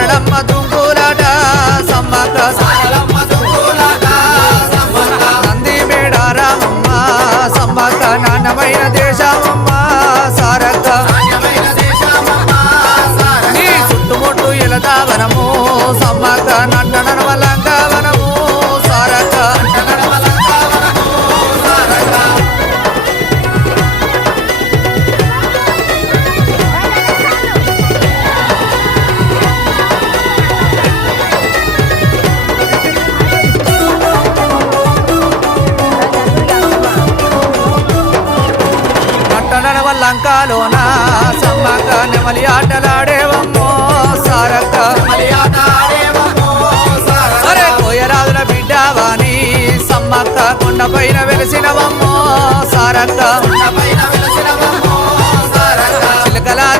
సారలమ్మ దుంకులాట సమ్మక్క నంది మేడారమమ్మ సమ్మక్క నాణ్యమైన దేశమమ్మ సారక్క నీ చుట్టుముట్టు ఎలదావనము సమ్మక్క నట్టనడవలంకవనము సారక్క లంకాలోన సమ్మక్క నెమలి ఆటలాడేవమ్మో సారక్క అరే కోయరాజుల బిడ్డవాణి సమ్మక్క కొండపైన వెలిసినవమ్మో